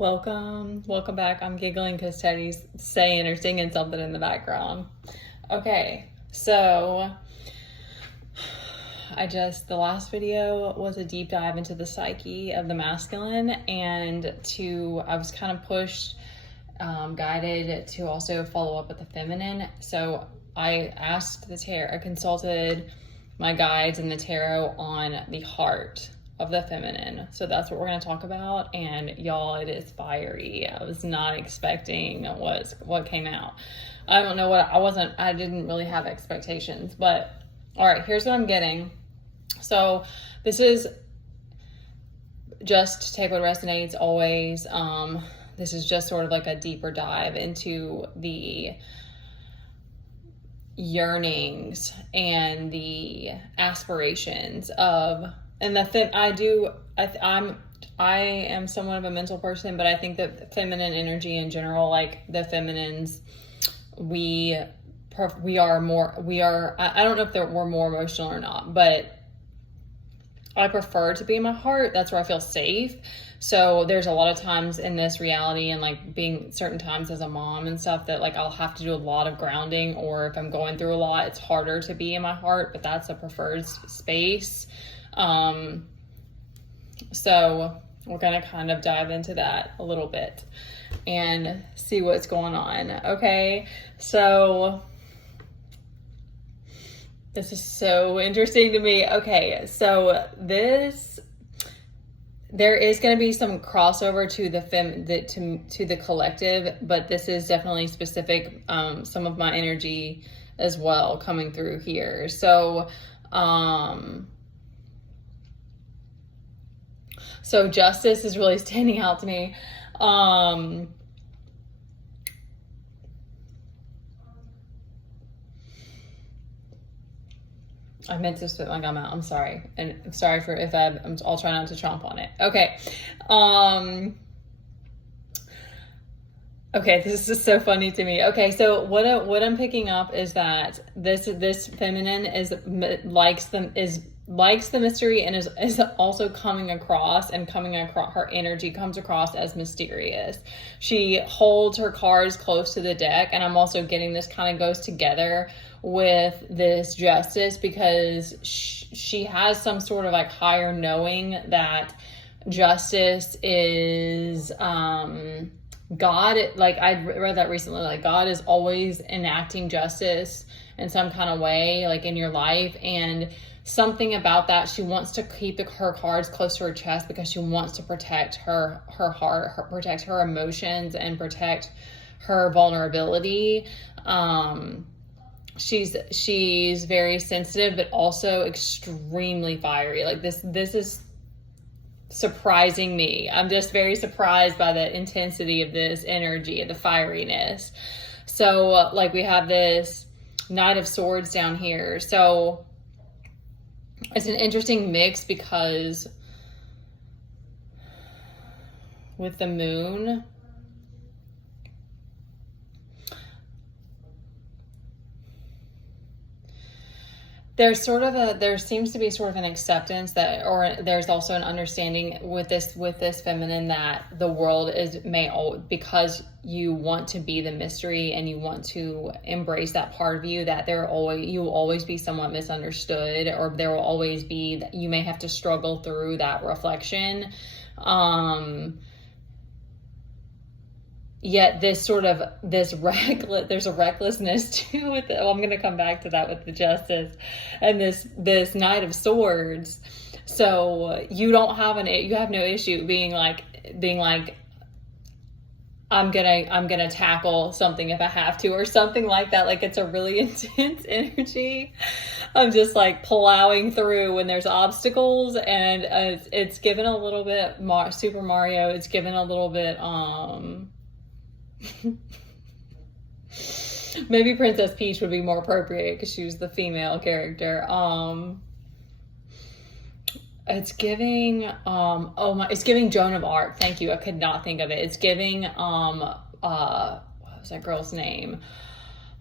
Welcome back. I'm giggling because Teddy's saying or singing something in the background. Okay, so the last video was a deep dive into the psyche of the masculine, and I was kind of pushed, guided to also follow up with the feminine. So I consulted my guides in the tarot on the heart of the feminine. So that's what we're going to talk about. And y'all, it is fiery. I was not expecting what came out. I don't know I didn't really have expectations, but all right, here's what I'm getting. So this is just take what resonates always. This is just sort of like a deeper dive into the yearnings and the aspirations of, and I am somewhat of a mental person, but I think that feminine energy in general, like the feminines, I don't know if we're more emotional or not, but I prefer to be in my heart. That's where I feel safe. So there's a lot of times in this reality and like being certain times as a mom and stuff that like I'll have to do a lot of grounding, or if I'm going through a lot, it's harder to be in my heart, but that's a preferred space. So we're going to kind of dive into that a little bit and see what's going on. Okay. So this is so interesting to me. Okay. So there is going to be some crossover to to the collective, but this is definitely specific. Some of my energy as well coming through here. So, so justice is really standing out to me. I meant to spit my gum out. I'm sorry. And I'm sorry I'll try not to chomp on it. Okay. Okay, this is so funny to me. Okay, so what I'm picking up is that this feminine likes the mystery and is also coming across her energy comes across as mysterious. She holds her cards close to the deck, and I'm also getting this kind of goes together with this justice because she has some sort of like higher knowing that justice is God. Like I read that recently, like God is always enacting justice in some kind of way, like in your life, and something about that, she wants to keep her cards close to her chest because she wants to protect her heart, protect her emotions, and protect her vulnerability. She's very sensitive, but also extremely fiery. Like this is surprising me. I'm just very surprised by the intensity of this energy, the fieriness. So like we have this Knight of Swords down here. So it's an interesting mix because with the moon, there seems to be sort of an acceptance or there's also an understanding with this feminine that the world because you want to be the mystery and you want to embrace that part of you, that you will always be somewhat misunderstood, or there will always be that you may have to struggle through that reflection. Yet there's a recklessness too with it. Well, I'm going to come back to that with the justice and this Knight of Swords. So you have no issue being like, I'm gonna tackle something if I have to, or something like that. Like it's a really intense energy. I'm just like plowing through when there's obstacles, and it's given a little bit Super Mario. It's given a little bit maybe Princess Peach would be more appropriate because she was the female character. It's giving it's giving Joan of Arc. Thank you. I could not think of it. It's giving what was that girl's name?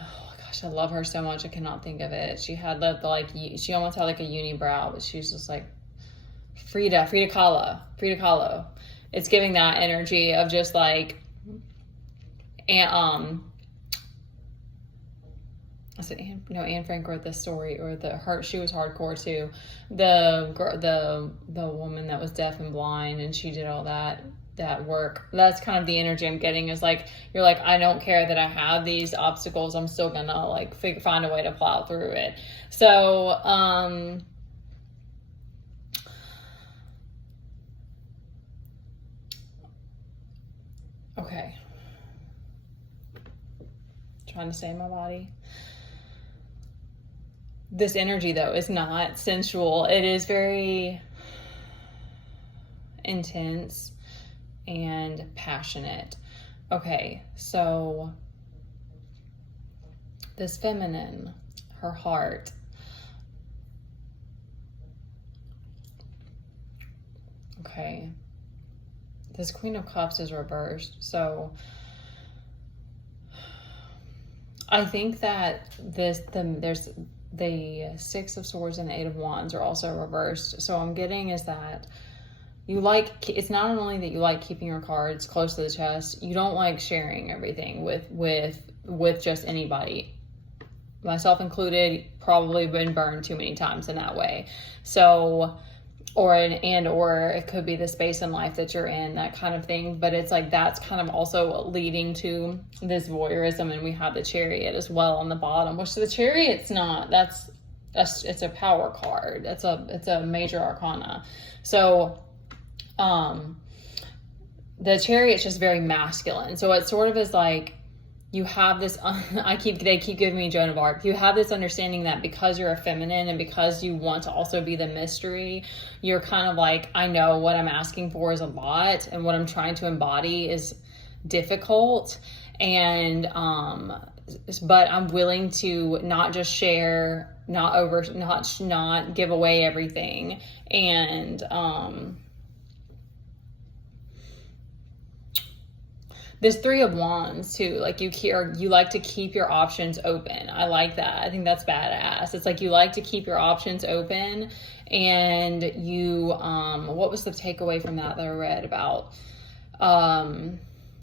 Oh gosh, I love her so much. I cannot think of it. She had she almost had like a unibrow, but she's just like Frida Kahlo. it's giving that energy of just like, and Anne Frank wrote this story, or she was hardcore too. The woman that was deaf and blind, and she did all that work. That's kind of the energy I'm getting, is like, you're like, I don't care that I have these obstacles, I'm still gonna like find a way to plow through it. So okay, trying to stay in my body. This energy though is not sensual. It is very intense and passionate. Okay, so this feminine, her heart, okay, this Queen of Cups is reversed. So I think that there's the Six of Swords and the Eight of Wands are also reversed. So I'm getting is that it's not only that you like keeping your cards close to the chest, you don't like sharing everything with just anybody, myself included. Probably been burned too many times in that way. So, or it could be the space in life that you're in, that kind of thing. But it's like, that's kind of also leading to this voyeurism. And we have the Chariot as well on the bottom, which the Chariot's not, it's a power card. It's a major arcana. So, the Chariot's just very masculine. So it sort of is like, you have this, they keep giving me Joan of Arc. You have this understanding that because you're a feminine and because you want to also be the mystery, you're kind of like, I know what I'm asking for is a lot, and what I'm trying to embody is difficult. And, but I'm willing to not just share, not give away everything. And, this Three of Wands too, like you like to keep your options open. I like that. I think that's badass. It's like you like to keep your options open, and you, what was the takeaway from that I read about?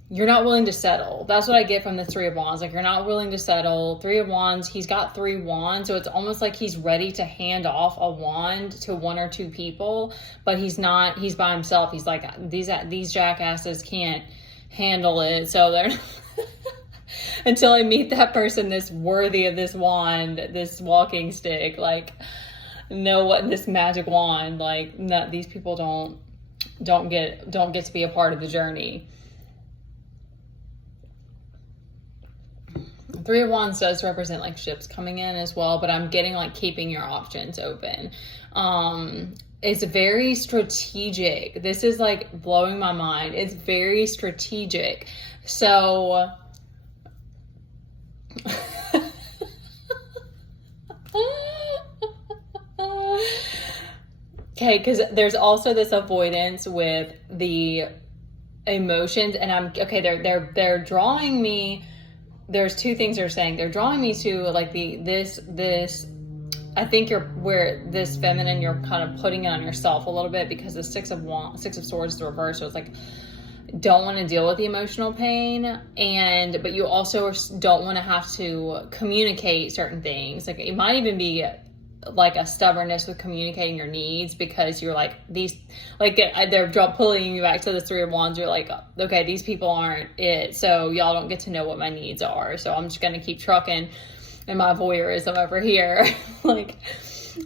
You're not willing to settle. That's what I get from the Three of Wands. Like, you're not willing to settle. Three of Wands, he's got 3 wands, so it's almost like he's ready to hand off a wand to 1 or 2 people, but he's not. He's by himself. He's like, these jackasses can't handle it, so they're until I meet that person that's worthy of this wand, this walking stick, like, know what, this magic wand, like, no, these people don't get to be a part of the journey. Three of Wands does represent like ships coming in as well, but I'm getting like keeping your options open. It's very strategic. This is like blowing my mind. It's very strategic. So okay, because there's also this avoidance with the emotions, and they're drawing me. There's 2 things they're saying. They're drawing me to like this I think where this feminine, you're kind of putting it on yourself a little bit, because the Six of Swords is the reverse. So it's like, don't want to deal with the emotional pain, but you also don't want to have to communicate certain things. Like, it might even be like a stubbornness with communicating your needs, because you're like, they're pulling you back to the Three of Wands. You're like, okay, these people aren't it, so y'all don't get to know what my needs are, so I'm just gonna keep trucking and my voyeurism over here. Like,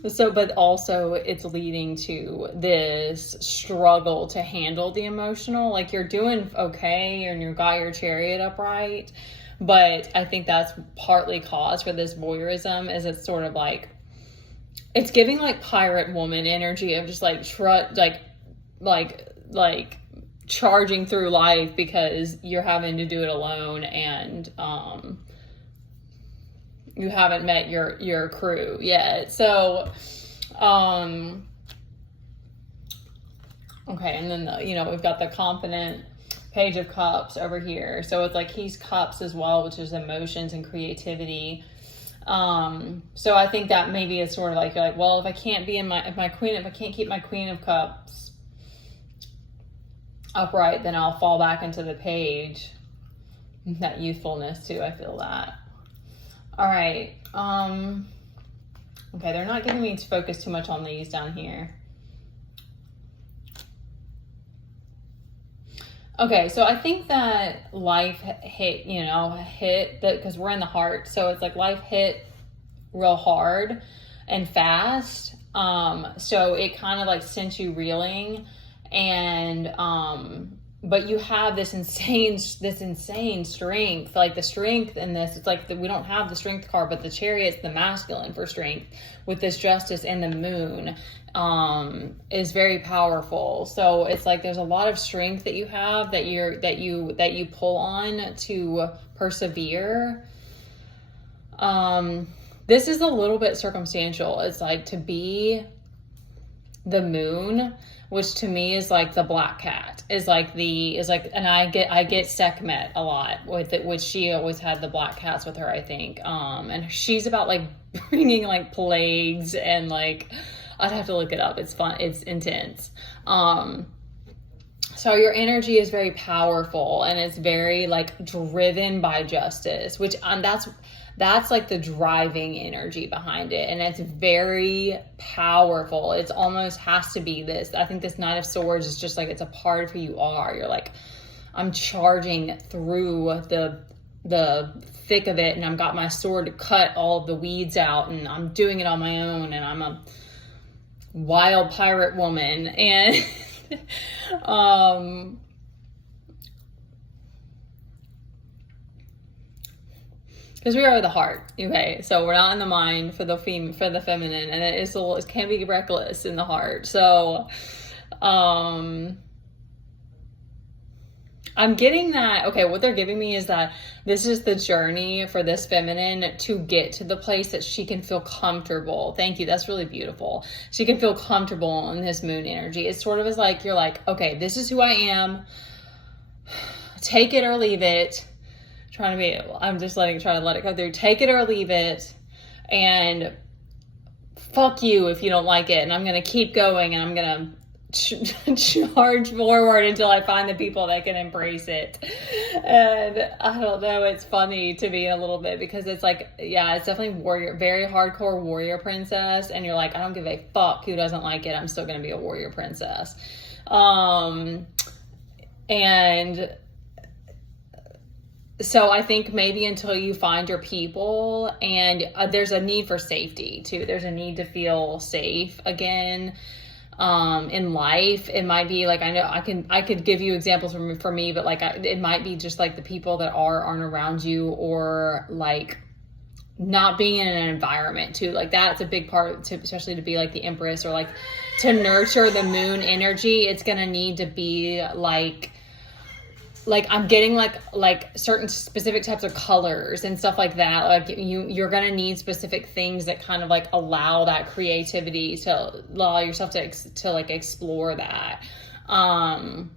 so, but also it's leading to this struggle to handle the emotional. Like, you're doing okay and you got your Chariot upright, but I think that's partly cause for this voyeurism, is it's sort of like, it's giving like pirate woman energy of just like charging through life because you're having to do it alone, and you haven't met your crew yet. So okay, and then we've got the confident Page of Cups over here. So it's like he's cups as well, which is emotions and creativity. So I think that maybe it's sort of like, you're like, well, if I can't keep my Queen of Cups, upright, then I'll fall back into the page. That youthfulness too, I feel that. All right. Okay, they're not giving me to focus too much on these down here. Okay, so I think that life hit, because we're in the heart. So it's like life hit real hard and fast. So it kind of like sent you reeling, and but you have this insane strength. Like the strength in this, it's like we don't have the strength card, but the Chariot's the masculine for strength with this Justice and the Moon is very powerful. So it's like there's a lot of strength that you have that you pull on to persevere. This is a little bit circumstantial. It's like to be the Moon, which to me is like the black cat, and I get Sekhmet a lot with it, which she always had the black cats with her, I think. And she's about like bringing like plagues, and like, I'd have to look it up. It's fun. It's intense. So your energy is very powerful, and it's very like driven by justice, which that's like the driving energy behind it. And it's very powerful. It's almost has to be this. I think this Knight of Swords is just like, it's a part of who you are. You're like, I'm charging through the thick of it, and I've got my sword to cut all of the weeds out, and I'm doing it on my own, and I'm a wild pirate woman. And because we are the heart, okay? So we're not in the mind for the feminine, and it can be reckless in the heart. So, I'm getting that, okay, what they're giving me is that this is the journey for this feminine to get to the place that she can feel comfortable. Thank you, that's really beautiful. She can feel comfortable in this Moon energy. It's sort of as like, you're like, okay, this is who I am. Take it or leave it. I'm just trying to let it go through. Take it or leave it, and fuck you if you don't like it. And I'm going to keep going, and I'm going to charge forward until I find the people that can embrace it. And I don't know, it's funny to me a little bit, because it's like, yeah, it's definitely warrior, very hardcore warrior princess. And you're like, I don't give a fuck who doesn't like it. I'm still going to be a warrior princess. And so I think maybe until you find your people, and there's a need for safety too. There's a need to feel safe again in life. It might be like, I know I could give you examples for me, but like it might be just like the people that aren't around you, or like not being in an environment too. Like that's a big part to, especially to be like the Empress, or like to nurture the Moon energy. It's gonna need to be like I'm getting like certain specific types of colors and stuff like that. Like you're going to need specific things that kind of like allow that creativity, to allow yourself to like explore that. Oh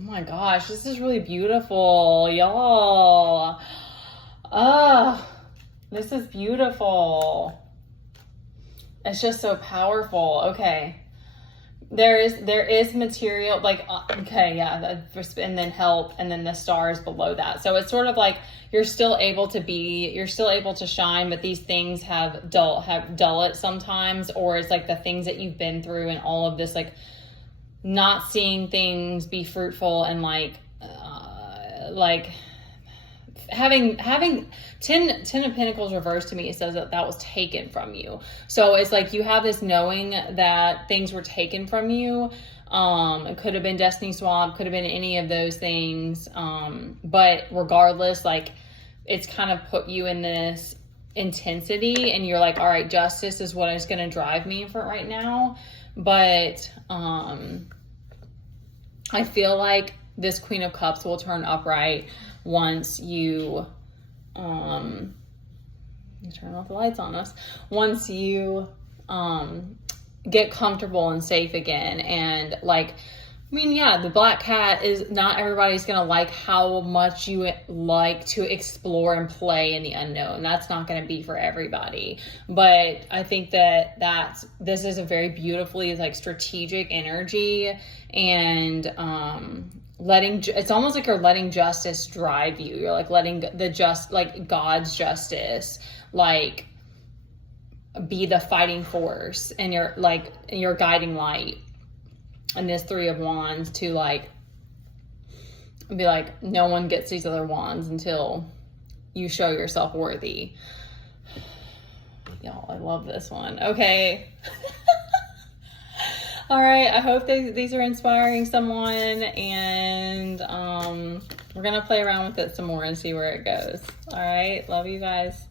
my gosh, this is really beautiful, y'all. This is beautiful. It's just so powerful. Okay. There is material, like, okay, yeah, and then help, and then the stars below that. So it's sort of like you're still able to shine, but these things have dull it sometimes, or it's like the things that you've been through and all of this, like not seeing things be fruitful, and like having 10 of Pentacles reversed to me, it says that was taken from you. So it's like you have this knowing that things were taken from you. It could have been Destiny Swap, could have been any of those things. But regardless, like it's kind of put you in this intensity, and you're like, all right, justice is what is going to drive me for right now. But I feel like this Queen of Cups will turn upright once you turn off the lights on us. Once you get comfortable and safe again, and like, I mean, yeah, the black cat is not everybody's gonna like how much you like to explore and play in the unknown. That's not gonna be for everybody. But I think that this is a very beautifully like strategic energy, and it's almost like you're letting justice drive you. You're like letting like God's justice, like, be the fighting force, and you're like your guiding light. And this Three of Wands to like be like, no one gets these other wands until you show yourself worthy. Y'all, I love this one. Okay. All right, I hope these are inspiring someone, and we're going to play around with it some more and see where it goes. All right, love you guys.